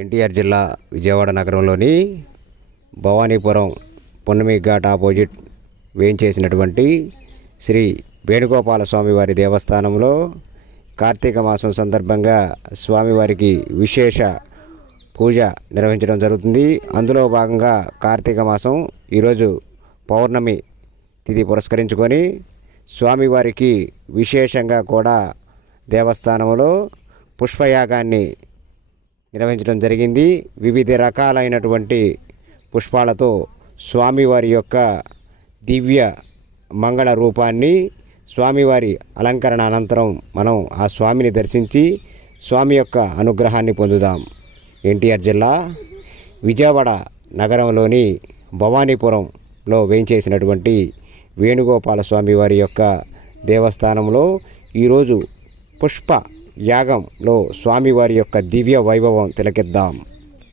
ఎన్టీఆర్ జిల్లా విజయవాడ నగరంలోని భవానీపురం పున్నమి ఘాట్ ఆపోజిట్ వేయించేసినటువంటి శ్రీ వేణుగోపాల స్వామివారి దేవస్థానంలో కార్తీక మాసం సందర్భంగా స్వామివారికి విశేష పూజ నిర్వహించడం జరుగుతుంది. అందులో భాగంగా కార్తీక మాసం ఈరోజు పౌర్ణమి తిథి పురస్కరించుకొని స్వామివారికి విశేషంగా కూడా దేవస్థానంలో పుష్పయాగాన్ని నిర్వహించడం జరిగింది. వివిధ రకాలైనటువంటి పుష్పాలతో స్వామివారి యొక్క దివ్య మంగళ రూపాన్ని స్వామివారి అలంకరణ అనంతరం మనం ఆ స్వామిని దర్శించి స్వామి యొక్క అనుగ్రహాన్ని పొందుదాం. ఎన్టీఆర్ జిల్లా విజయవాడ నగరంలోని భవానీపురంలో వేయించేసినటువంటి వేణుగోపాల స్వామి వారి యొక్క దేవస్థానంలో ఈరోజు పుష్ప యాగంలో స్వామివారి యొక్క దివ్య వైభవం తిలకిద్దాం.